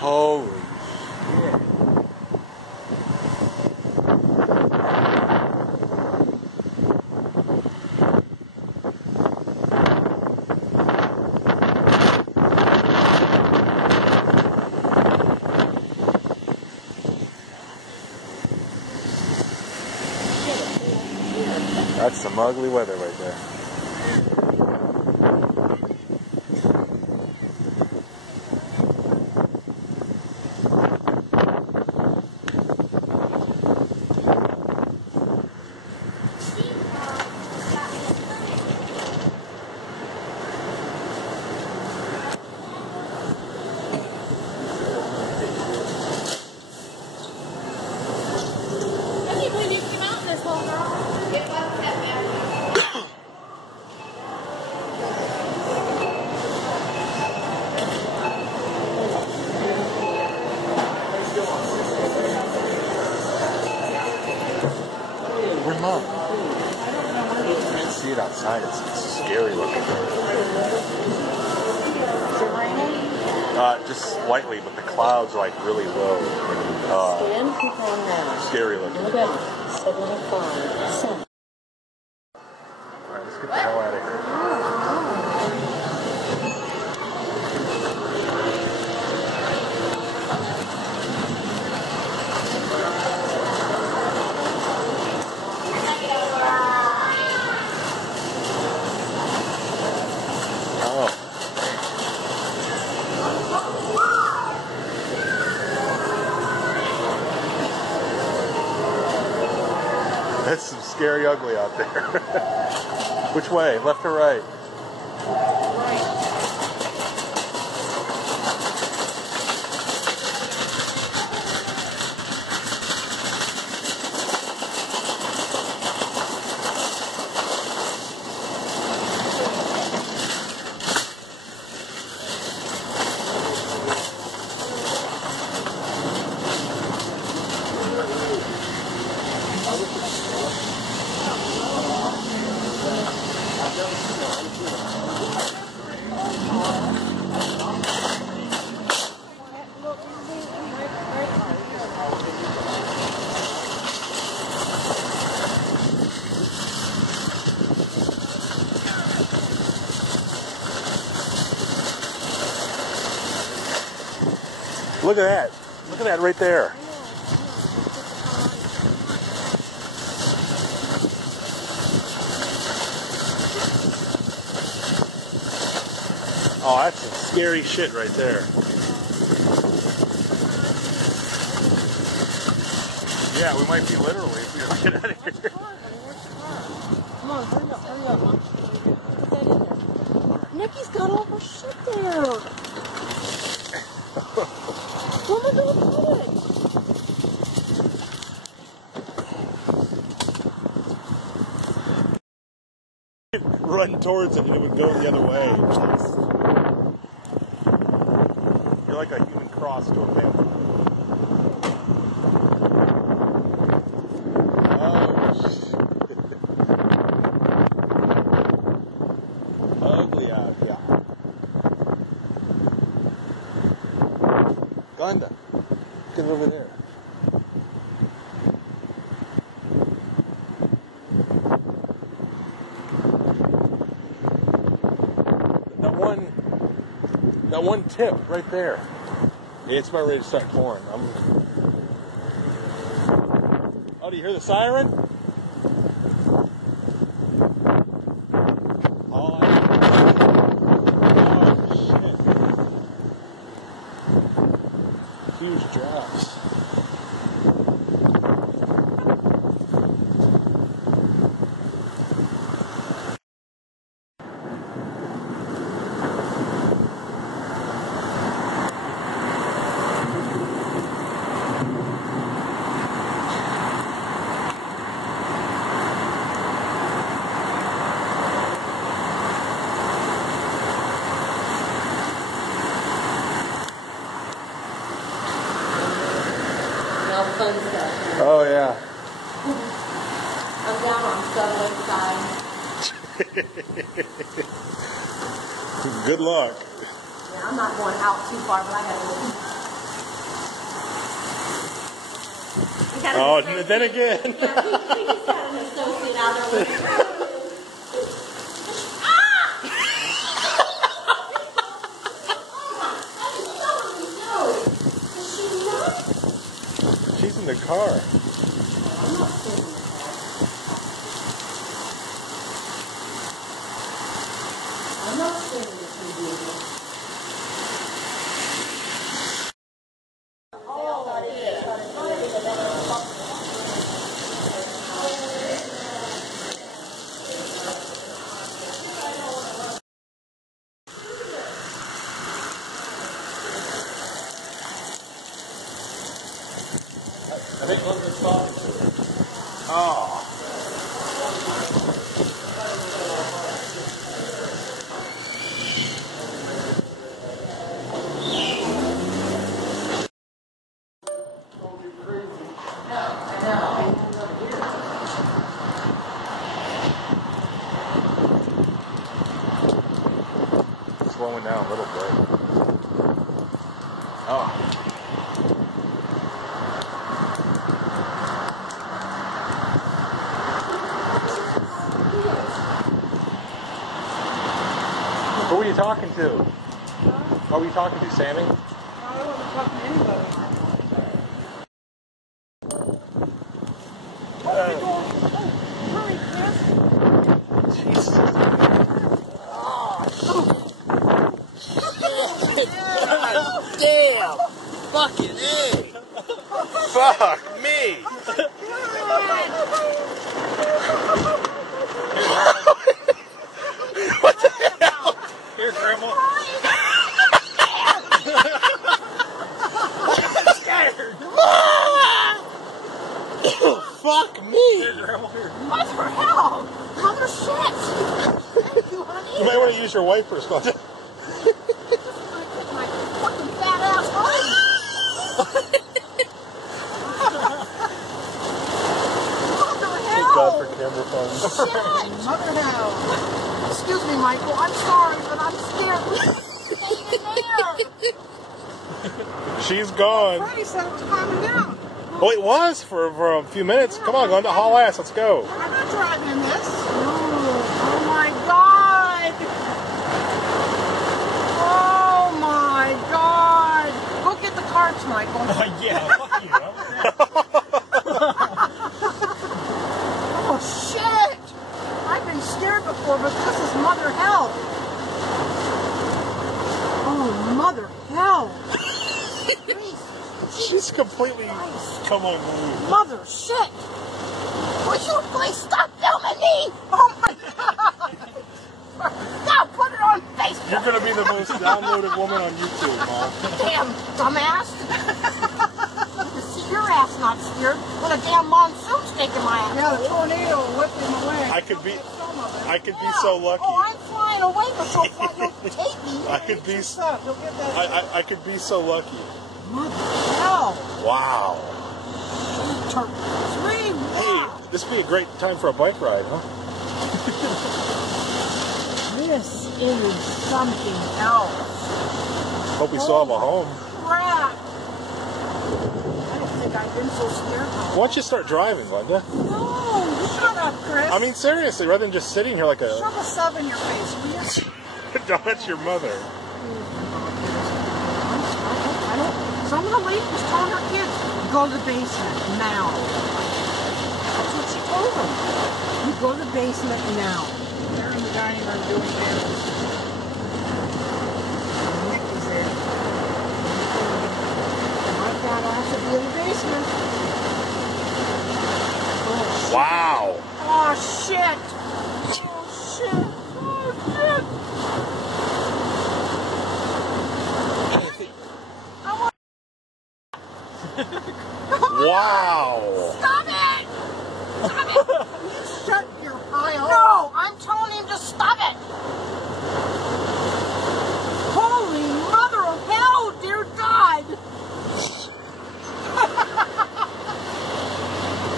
Holy shit. That's some ugly weather right there. Where's Mom? You can see it outside. It's scary looking. Is it raining? Just slightly, but the clouds are like really low. Stand people now. Scary looking. Look at 75%. Alright, let's get the hell out of here. That's some scary ugly out there. Which way? Left or right? Look at that. Look at that right there. Oh, that's some scary shit right there. Yeah, we might be literally if we don't get out of here. Come on, hurry up, hurry up. Get in there. Nikki's got all her shit there. Where am I going to put it? Run towards it and it would go the other way. You're like a human cross to a vampire. Oh, shit. Ugly out here. Glenda, get over there. That one tip right there. Yeah, it's about ready to start pouring. Oh, do you hear the siren? Oh, shit. Huge drops. Fun stuff. Oh, yeah. I'm down on subway side. Good luck. Yeah, I'm not going out too far, but I gotta go. Oh, then again. He's got an associate out there with She's in the car. I'm not saying this is beautiful. I think look at talking to her. Oh. Slowing down a little bit. Oh. Who were you talking to? What were you talking to, Sammy? I wasn't talking to anybody. Hurry, Chris. Jesus. Damn! Fucking A! Fuck me! What the hell? Here, Grandma. I'm scared. Fuck me! Here, Grandma. Here. Mother hell! Mother shit! Thank you, honey. You might want to use your wipers. My fucking fat ass home. Mother hell! Thank God for camera phones. Shit! Mother hell! Excuse me, Michael. I'm sorry, but I'm scared. Stay in there. She's gone. Freddy said it was calming down. Oh, it was for a few minutes. Come on, go into haul ass. Let's go. I'm not driving in this. Oh my God! Oh my God! Go get the carts, Michael. Yeah, fuck you. Oh shit! I've been scared before, but this is mother hell. Oh, mother hell! She's completely. Come on, move. Mother shit! Will you please stop filming me? Oh my God! Now put it on Facebook. You're gonna be the most downloaded woman on YouTube, Mom. Damn dumbass! You see your ass not scared when a damn monsoon's taking my ass. Yeah, the tornado whipped him away. I could be so lucky. Oh, I'm flying away, but so far you'll take me. I could be. Stop, you'll get that. I could be so lucky. Mother hell! Wow. Three. Hey, this would be a great time for a bike ride, huh? This is something else. Hope we still have a home. Crap! I don't think I've been so scared. Why don't you start driving, Glenda? No, shut up, Chris. I mean, seriously, rather than just sitting here like a. Shove a sub in your face, will you? No, that's your mother. Some of the lady was telling her kids, go to the basement now. That's what she told them. You go to the basement now. They're in the dining room doing damage. Nikki's there. My dad has to be in the basement. Oh, Wow. oh shit. Oh shit. Oh shit. Wow. Stop it! Stop it! Shut your eye off. No, I'm telling him to stop it! Holy mother of hell, dear God!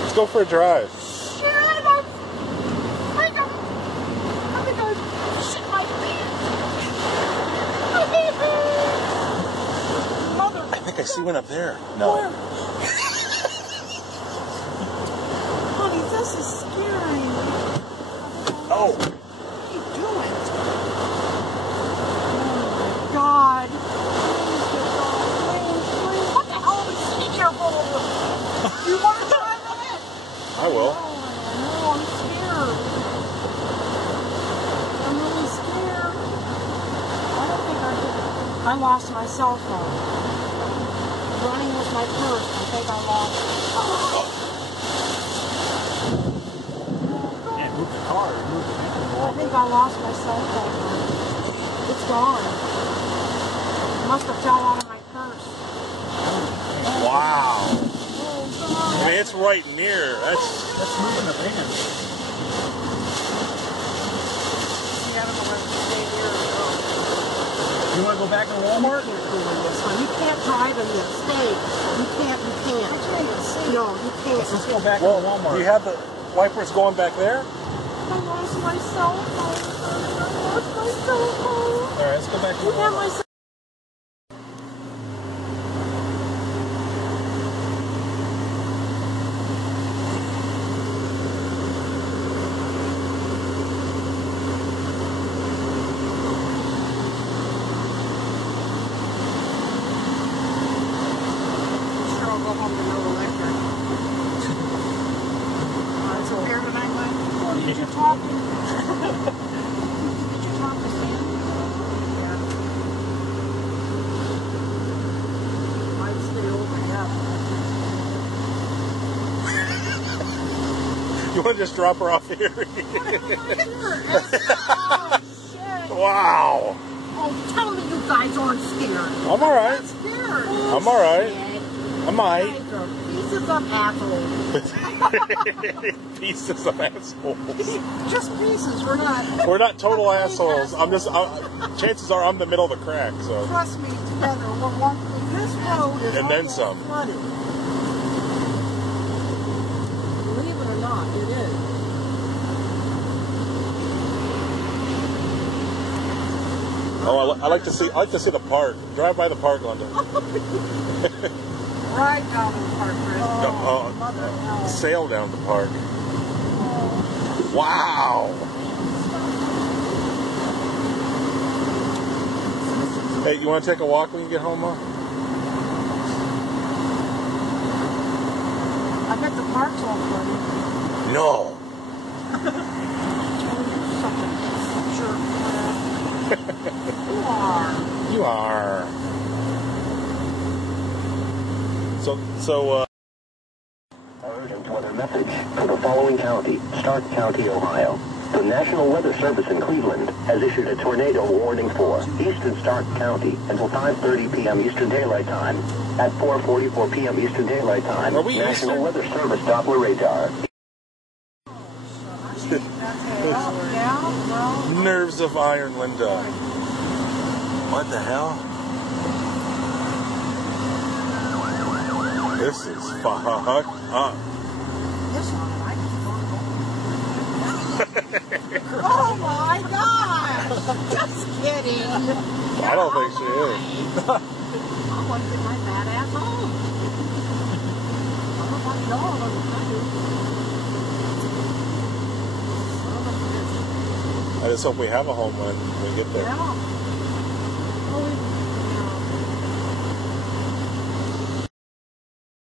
Let's go for a drive. Shit, I think I shit my pants. Mother. I think I see one up there. No. Where? I'm scared. I'm really scared. I don't think I did it. I lost my cell phone. Running with my purse. I think I lost it. Yeah, move the car. Move the vehicle. I think I lost my cell phone. It's gone. It must have fell out of my purse. Wow. Oh, God. I mean, it's right near. That's moving the van. Yeah, I don't know whether to stay here or go. You want to go back to Walmart? You can't go in this one. You can't drive in this. Stay. You can't. You can't. I can't even see. No, you can't. Let's go back to Walmart. Do you have the wipers going back there? I lost my cell phone. I lost my cell phone. All right, let's go back to You have my Walmart. cell Sure, I'll go home to no electric. It's up here tonight, Mike? Did you talk to Did you talk to Sam? Yeah. I'd stay over You want to just drop her off here? Oh, shit. Wow. Oh, tell me you guys aren't scared. I'm all right. I'm scared. I'm all right. Shit. I might. You guys are pieces of assholes. Pieces of assholes. Just pieces. We're not. We're not total assholes. I'm just. Chances are I'm the middle of the crack. So. Trust me, together we're one thing. This road is And then almost some. flooded. Believe it or not, it is. Oh, I like to see. I like to see the park. Drive by the park, London. Right down in the park, Chris. Mother of hell. Sail down the park. Wow. Hey, you want to take a walk when you get home, Ma? I bet the park's all flooded. No. You are. You are. So. Urgent weather message for the following county, Stark County, Ohio. The National Weather Service in Cleveland has issued a tornado warning for eastern Stark County until 5:30 p.m. Eastern Daylight Time. At 4:44 p.m. Eastern Daylight Time, Are we National Eastern? Weather Service Doppler radar. Yeah, well. Nerves of iron, Linda. What the hell? This is fucked up. This one, I Oh my gosh! Just kidding. I don't think she is. I want to get my fat ass home. I don't want to know all of I just hope we have a home when we get there. Yeah. Well,